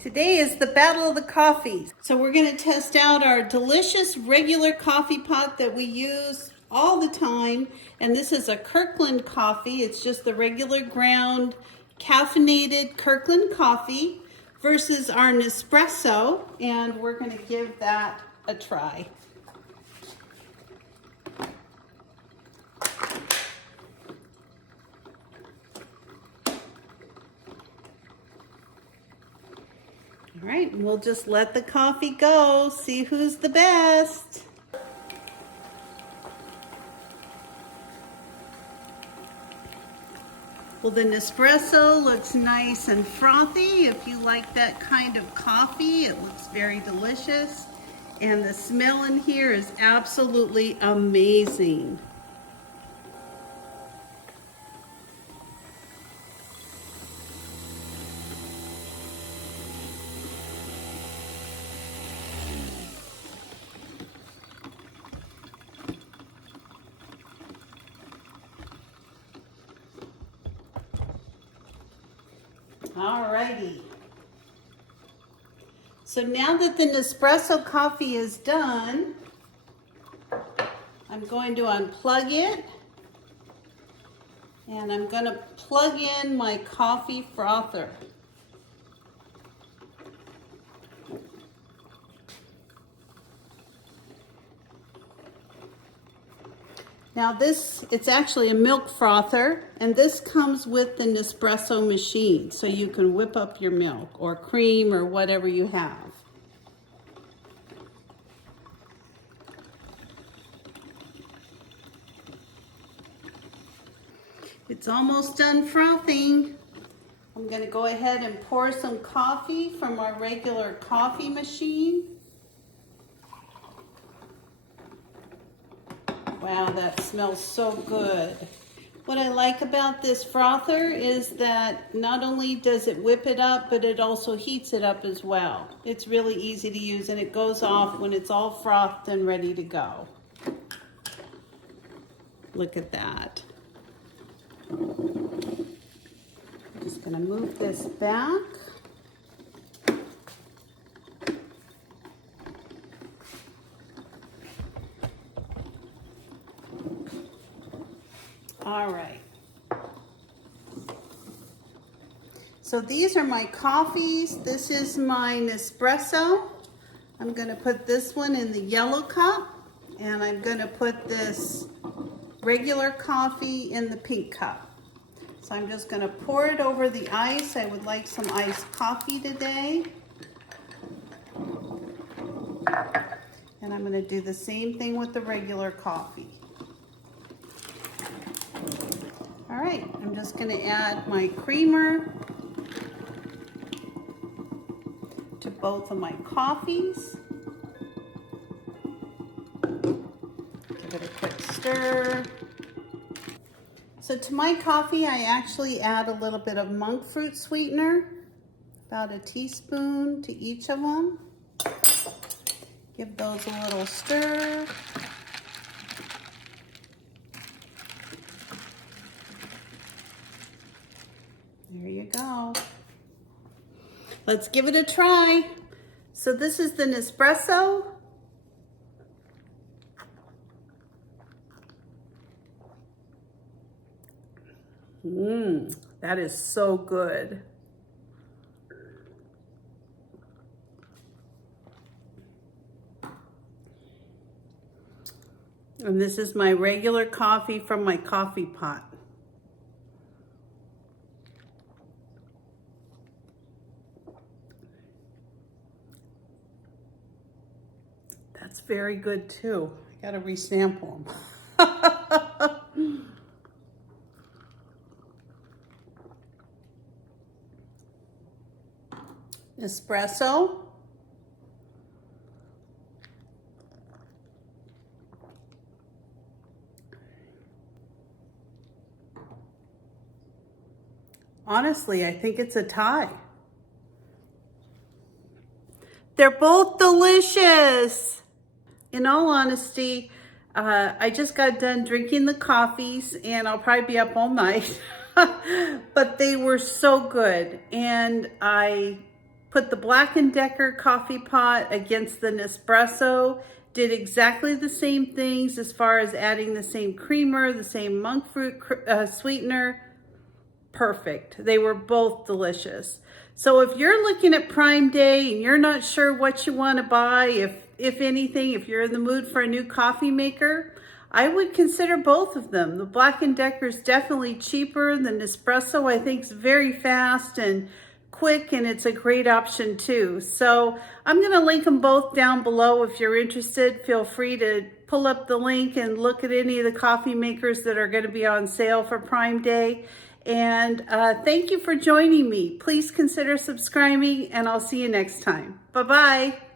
Today is the battle of the coffees. So we're going to test out our delicious regular coffee pot that we use all the time. And this is a Kirkland coffee. It's just the regular ground caffeinated Kirkland coffee versus our Nespresso. And we're going to give that a try. All right, we'll just let the coffee go, see who's the best. Well, the Nespresso looks nice and frothy. If you like that kind of coffee, it looks very delicious. And the smell in here is absolutely amazing. Alrighty. So now that the Nespresso coffee is done, I'm going to unplug it and I'm going to plug in my coffee frother. Now it's actually a milk frother, and this comes with the Nespresso machine, so you can whip up your milk or cream or whatever you have. It's almost done frothing. I'm going to go ahead and pour some coffee from our regular coffee machine. Wow, that smells so good. What I like about this frother is that not only does it whip it up, but it also heats it up as well. It's really easy to use, and it goes off when it's all frothed and ready to go. Look at that. I'm just going to move this back. All right. So these are my coffees. This is my Nespresso. I'm going to put this one in the yellow cup, and I'm going to put this regular coffee in the pink cup. So I'm just going to pour it over the ice. I would like some iced coffee today. And I'm going to do the same thing with the regular coffee. All right, I'm just going to add my creamer to both of my coffees. Give it a quick stir. So to my coffee, I actually add a little bit of monk fruit sweetener, about a teaspoon to each of them. Give those a little stir. There you go. Let's give it a try. So this is the Nespresso. That is so good. And this is my regular coffee from my coffee pot. That's very good too. I gotta resample them. Espresso. Honestly, I think it's a tie. They're both delicious. In all honesty, I just got done drinking the coffees and I'll probably be up all night. But they were so good, and I put the Black & Decker coffee pot against the Nespresso, did exactly the same things as far as adding the same creamer, the same monk fruit sweetener. Perfect. They were both delicious. So if you're looking at Prime Day and you're not sure what you want to buy, if anything, if you're in the mood for a new coffee maker, I would consider both of them. The Black & Decker is definitely cheaper. The Nespresso, I think, is very fast and quick, and it's a great option too. So I'm going to link them both down below. If you're interested, feel free to pull up the link and look at any of the coffee makers that are going to be on sale for Prime Day. And thank you for joining me. Please consider subscribing, and I'll see you next time. Bye-bye.